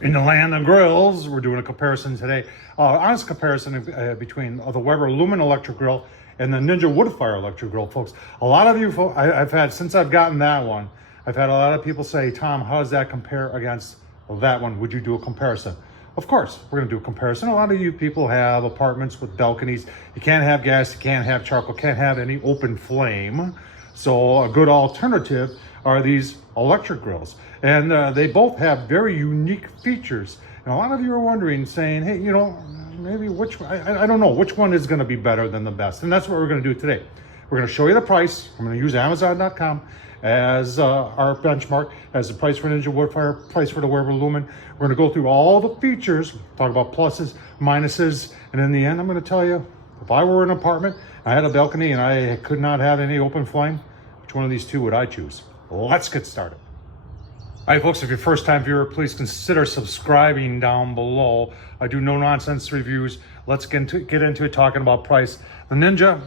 In the land of grills, we're doing a comparison today, honest comparison between the Weber Lumin electric grill and the Ninja Woodfire electric grill, folks. A lot of you, I've had, since I've gotten that one, I've had a lot of people say, Tom, how does that compare against that one? Would you do a comparison? Of course, we're gonna do a comparison. A lot of you people have apartments with balconies. You can't have gas, you can't have charcoal, can't have any open flame. So a good alternative are these electric grills. And they both have very unique features. And a lot of you are wondering, saying, hey, you know, maybe I don't know, which one is gonna be better than the best? And that's what we're gonna do today. We're gonna show you the price. I'm gonna use Amazon.com as our benchmark, as the price for Ninja Woodfire, price for the Weber Lumin. We're gonna go through all the features, talk about pluses, minuses, and in the end, I'm gonna tell you, if I were in an apartment, I had a balcony and I could not have any open flame, which one of these two would I choose? Let's get started. All right, folks, if you're a first-time viewer, please consider subscribing down below. I do no-nonsense reviews. Let's get into it, talking about price. The Ninja,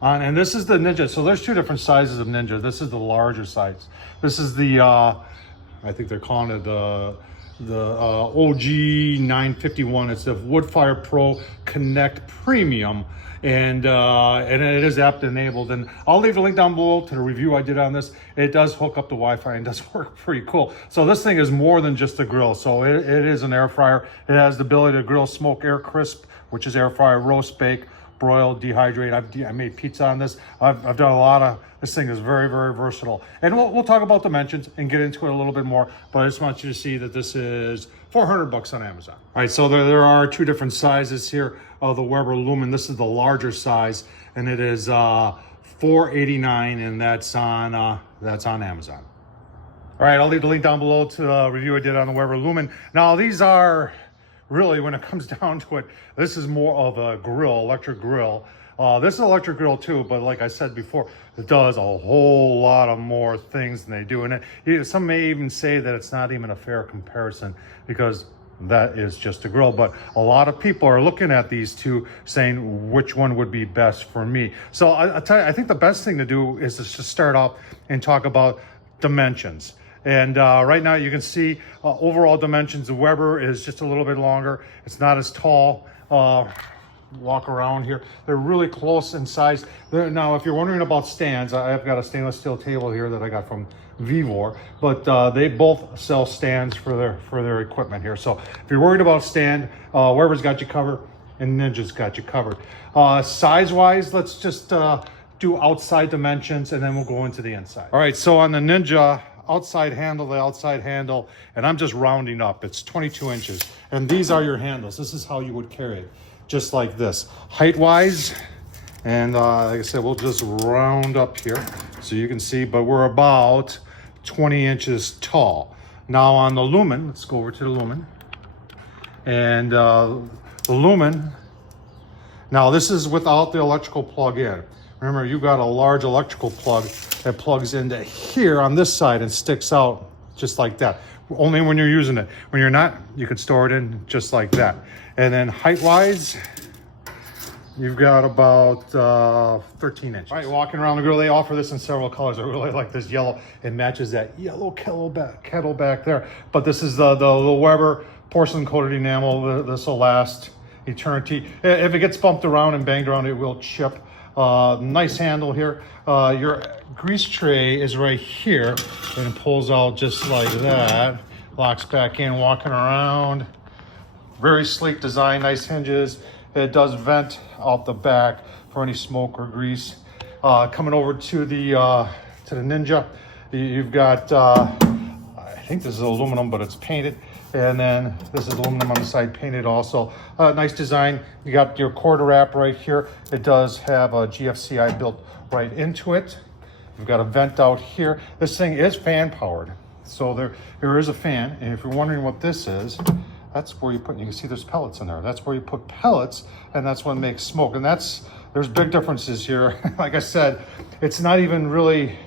and this is the Ninja. So there's two different sizes of Ninja. This is the larger size. This is the, I think they're calling it the OG 951. It's the Woodfire Pro Connect Premium. And it is app enabled, and I'll leave a link down below to the review I did on this. It does hook up to Wi-Fi and does work pretty cool. So this thing is more than just a grill. So it is an air fryer. It has the ability to grill, smoke, air crisp, which is air fryer, roast, bake, broil, dehydrate. I made pizza on this. I've done a lot of, this thing is very, very versatile. And we'll talk about dimensions and get into it a little bit more, but I just want you to see that this is $400 on Amazon. All right, so there are two different sizes here of the Weber Lumin. This is the larger size, and it is $489, and that's on Amazon. All right, I'll leave the link down below to the review I did on the Weber Lumin. Now, these are really, when it comes down to it, this is more of a grill, electric grill. This is an electric grill too, but like I said before, it does a whole lot of more things than they do. And some may even say that it's not even a fair comparison because that is just a grill. But a lot of people are looking at these two saying which one would be best for me. So I'll tell you, I think the best thing to do is to just start off and talk about dimensions. And right now you can see overall dimensions. The Weber is just a little bit longer. It's not as tall. Walk around here. They're really close in size. Now, if you're wondering about stands, I've got a stainless steel table here that I got from Vivor, but they both sell stands for their equipment here. So if you're worried about stand, Weber's got you covered and Ninja's got you covered. Size-wise, let's just do outside dimensions and then we'll go into the inside. All right, so on the Ninja, the outside handle, and I'm just rounding up, it's 22 inches. And these are your handles. This is how you would carry it, just like this. Height-wise, and like I said, we'll just round up here so you can see, but we're about 20 inches tall. Now on the Lumin, let's go over to the Lumin. And the Lumin, now this is without the electrical plug-in. Remember, you got a large electrical plug that plugs into here on this side and sticks out just like that. Only when you're using it. When you're not, you can store it in just like that. And then height-wise, you've got about 13 inches. All right, walking around the grill, they offer this in several colors. I really like this yellow. It matches that yellow kettle back there. But this is the Weber porcelain-coated enamel. This will last eternity. If it gets bumped around and banged around, it will chip. Nice handle here. Your grease tray is right here and it pulls out just like that. Locks back in, walking around. Very sleek design, nice hinges. It does vent out the back for any smoke or grease. Coming over to the Ninja, you've got, I think this is aluminum, but it's painted. And then this is aluminum on the side, painted also. Nice design. You got your cord wrap right here. It does have a GFCI built right into it. You've got a vent out here. This thing is fan powered. So there is a fan. And if you're wondering what this is, that's where you put, you can see there's pellets in there. That's where you put pellets, and that's what makes smoke. And there's big differences here. Like I said, it's not even really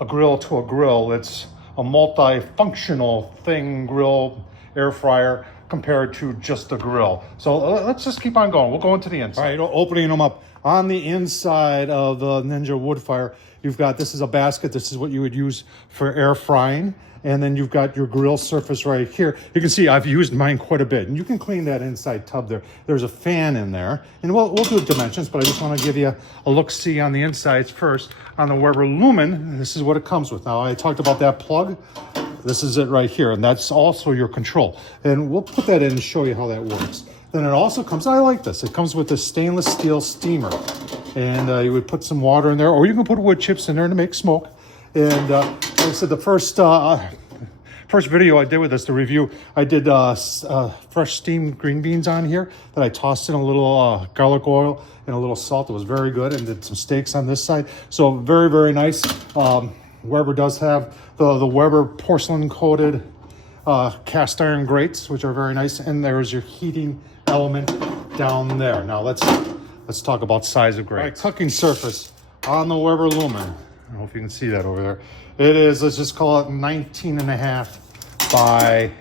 a grill to a grill. It's a multi-functional thing, grill, air fryer, compared to just the grill. So let's just keep on going. We'll go into the inside. All right, opening them up. On the inside of the Ninja Woodfire, you've got, this is a basket. This is what you would use for air frying. And then you've got your grill surface right here. You can see I've used mine quite a bit. And you can clean that inside tub there. There's a fan in there. And we'll do dimensions, but I just want to give you a look-see on the insides first. On the Weber Lumin, this is what it comes with. Now, I talked about that plug. This is it right here, and that's also your control. And we'll put that in and show you how that works. Then it also comes, I like this, it comes with a stainless steel steamer. And you would put some water in there, or you can put wood chips in there to make smoke. And like I said, the first video I did with this, the review, I did fresh steamed green beans on here that I tossed in a little garlic oil and a little salt. It was very good, and did some steaks on this side. So very, very nice. Weber does have the Weber porcelain coated cast iron grates, which are very nice. And there's your heating element down there. Now let's talk about size of grates. Right, cooking surface on the Weber Lumin. I don't know if you can see that over there. It is, let's just call it 19.5 by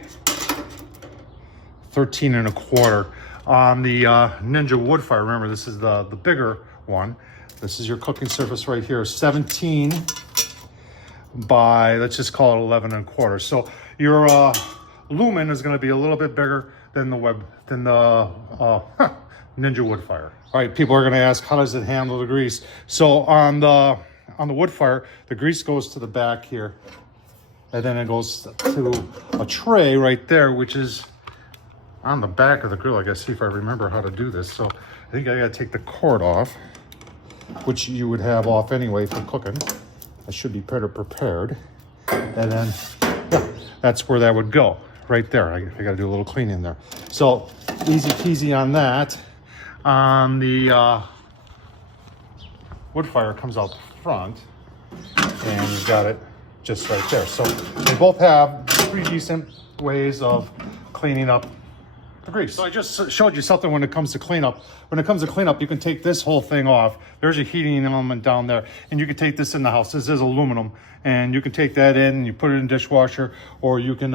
13.25. On the Ninja Woodfire, remember this is the bigger one. This is your cooking surface right here, 17 by, let's just call it 11.25. So your Lumin is going to be a little bit bigger than the Ninja Woodfire. All right, people are going to ask, how does it handle the grease? So on the Woodfire, the grease goes to the back here, and then it goes to a tray right there, which is on the back of the grill. I gotta see if I remember how to do this. So I think I gotta take the cord off, which you would have off anyway for cooking. I should be better prepared. And then, yeah, that's where that would go, right there. I gotta do a little cleaning there. So easy peasy on that. On the Woodfire comes out front, and you've got it just right there. So they both have pretty decent ways of cleaning up the grease. So I just showed you something when it comes to cleanup. When it comes to cleanup, you can take this whole thing off. There's a heating element down there, and you can take this in the house. This is aluminum, and you can take that in and you put it in the dishwasher, or you can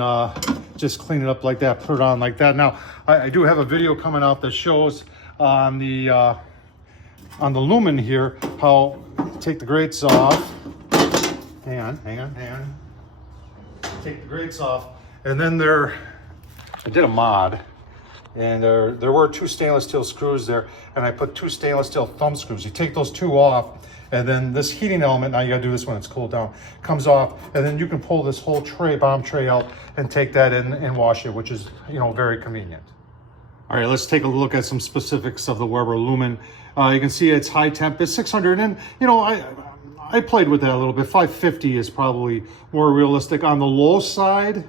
just clean it up like that, put it on like that. Now, I do have a video coming out that shows on the Lumin here how you take the grates off. Hang on. Take the grates off, and then I did a mod, and there were 2 stainless steel screws there, and I put 2 stainless steel thumb screws. You take those 2 off, and then this heating element, now you gotta do this when it's cooled down, comes off, and then you can pull this whole tray, bomb tray out, and take that in and wash it, which is, very convenient. All right, let's take a look at some specifics of the Weber Lumin. You can see it's high temp, it's 600, and I played with that a little bit. 550 is probably more realistic. On the low side,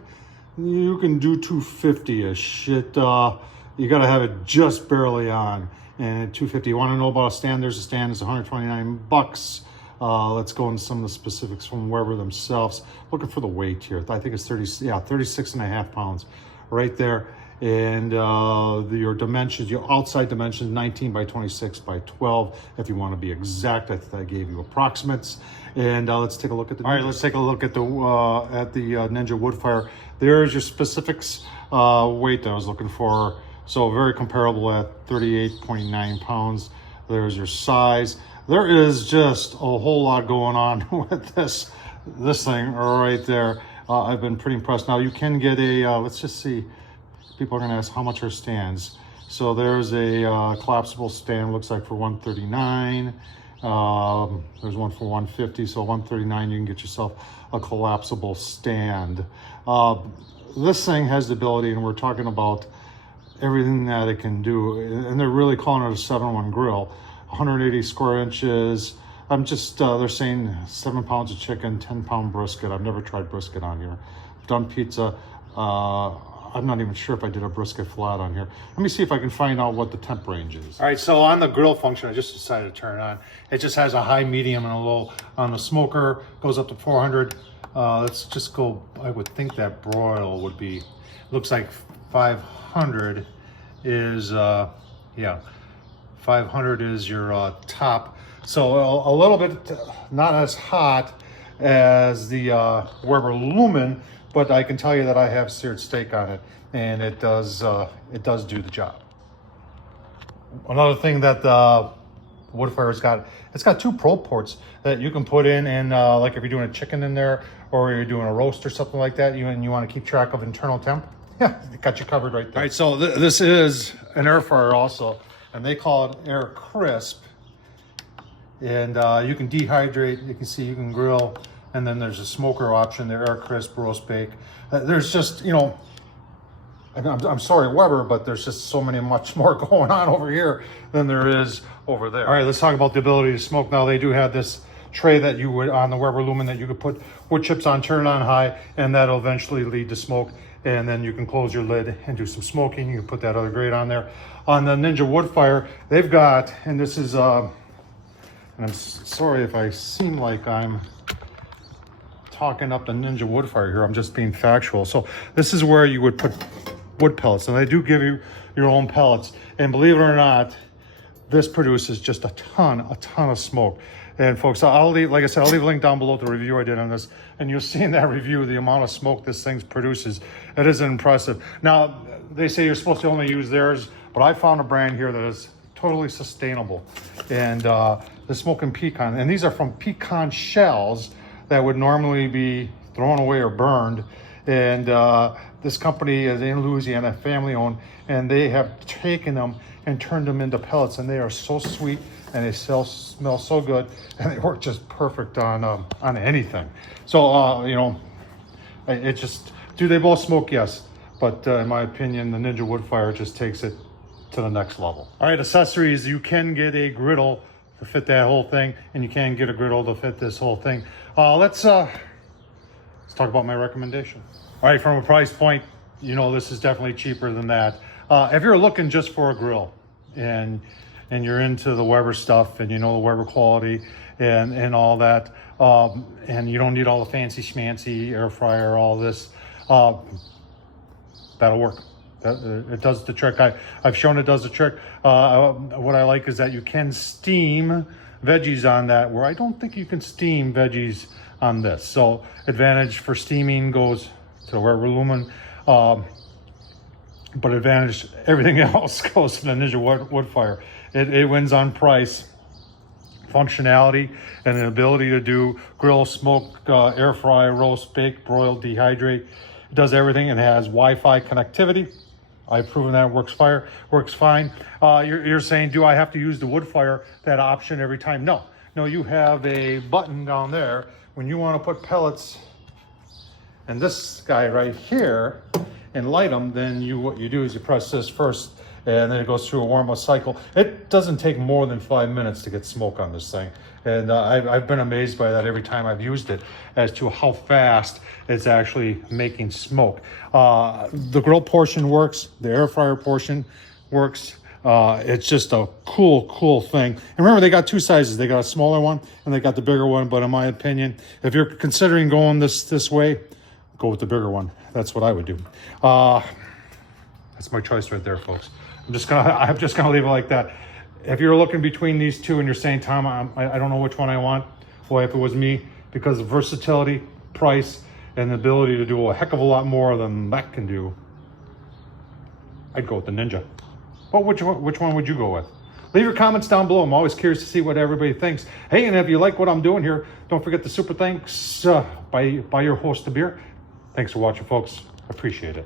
you can do 250-ish. You gotta have it just barely on. And 250, you wanna know about a stand? There's a stand, it's 129 bucks. Let's go into some of the specifics from Weber themselves. Looking for the weight here. I think it's 36.5 pounds right there. And your dimensions, your outside dimensions, 19 by 26 by 12. If you want to be exact, I gave you approximates. And let's take a look at the. All right, let's take a look at the Ninja Woodfire. There's your specifics weight that I was looking for. So very comparable at 38.9 pounds. There's your size. There is just a whole lot going on with this thing right there. I've been pretty impressed. Now you can get a. Let's just see. People are going to ask how much are stands. So there's a collapsible stand, looks like for $139. There's one for $150, so $139 you can get yourself a collapsible stand. This thing has the ability, and we're talking about everything that it can do, and they're really calling it a 7-in-1 grill. 180 square inches. I'm just, they're saying 7 pounds of chicken, 10-pound brisket. I've never tried brisket on here. I've done pizza. I'm not even sure if I did a brisket flat on here. Let me see if I can find out what the temp range is. All right, so on the grill function, I just decided to turn it on. It just has a high, medium, and a low. On the smoker, goes up to 400. Let's just go, I would think that broil would be, looks like 500 is, 500 is your top. So a little bit, not as hot as the Weber Lumin, but I can tell you that I have seared steak on it. and it does do the job. Another thing that the Woodfire's got, it's got 2 probe ports that you can put in, and like if you're doing a chicken in there or you're doing a roast or something like that, and you want to keep track of internal temp, yeah, it got you covered right there. All right, so this is an air fryer also, and they call it air crisp. And you can dehydrate, you can see, you can grill, and then there's a smoker option, the air crisp, roast bake. There's just, you know, I'm sorry, Weber, but there's just so much more going on over here than there is over there. All right, let's talk about the ability to smoke. Now, they do have this tray that you would, on the Weber Lumin, that you could put wood chips on, turn it on high, and that'll eventually lead to smoke. And then you can close your lid and do some smoking. You can put that other grate on there. On the Ninja Woodfire, they've got, and this is, and I'm sorry if I seem like I'm talking up the Ninja Woodfire here, I'm just being factual. So this is where you would put wood pellets, and they do give you your own pellets. And believe it or not, this produces just a ton of smoke. And folks, I'll leave, like I said, I'll leave a link down below to the review I did on this, and you'll see in that review the amount of smoke this thing produces. It is impressive. Now, they say you're supposed to only use theirs, but I found a brand here that is totally sustainable. And the smoking pecan, and these are from pecan shells that would normally be thrown away or burned. And this company is in Louisiana, family owned, and they have taken them and turned them into pellets, and they are so sweet, and they smell so good, and they work just perfect on anything. So you know, it just, do they both smoke? Yes, but in my opinion, the Ninja Woodfire just takes it to the next level. All right, accessories, you can get a griddle to fit that whole thing, and you can get a griddle to fit this whole thing. Let's talk about my recommendation. All right, from a price point, you know, this is definitely cheaper than that. If you're looking just for a grill, and you're into the Weber stuff, and you know the Weber quality and all that, and you don't need all the fancy schmancy air fryer, all this, that'll work. It does the trick. I've shown it does the trick. What I like is that you can steam veggies on that, where I don't think you can steam veggies on this. So advantage for steaming goes to the Weber Lumin, but advantage everything else goes to the Ninja Woodfire. It wins on price, functionality, and the ability to do grill, smoke, air fry, roast, bake, broil, dehydrate. It does everything, and has Wi-Fi connectivity. I've proven that it works fine. You're saying, do I have to use the Woodfire, that option every time? No, you have a button down there when you want to put pellets and this guy right here and light them. Then what you do is you press this first, and then it goes through a warm-up cycle. It doesn't take more than 5 minutes to get smoke on this thing. And I've been amazed by that every time I've used it, as to how fast it's actually making smoke. The grill portion works, the air fryer portion works. It's just a cool thing. And remember, they got 2 sizes. They got a smaller one and they got the bigger one. But in my opinion, if you're considering going this way, go with the bigger one. That's what I would do. That's my choice right there, folks. I'm just gonna leave it like that. If you're looking between these two and you're saying, Tom, I don't know which one I want, boy, if it was me, because of versatility, price, and the ability to do a heck of a lot more than that can do, I'd go with the Ninja. But which one would you go with? Leave your comments down below. I'm always curious to see what everybody thinks. Hey, and if you like what I'm doing here, don't forget the super thanks. Buy your host a beer. Thanks for watching, folks. Appreciate it.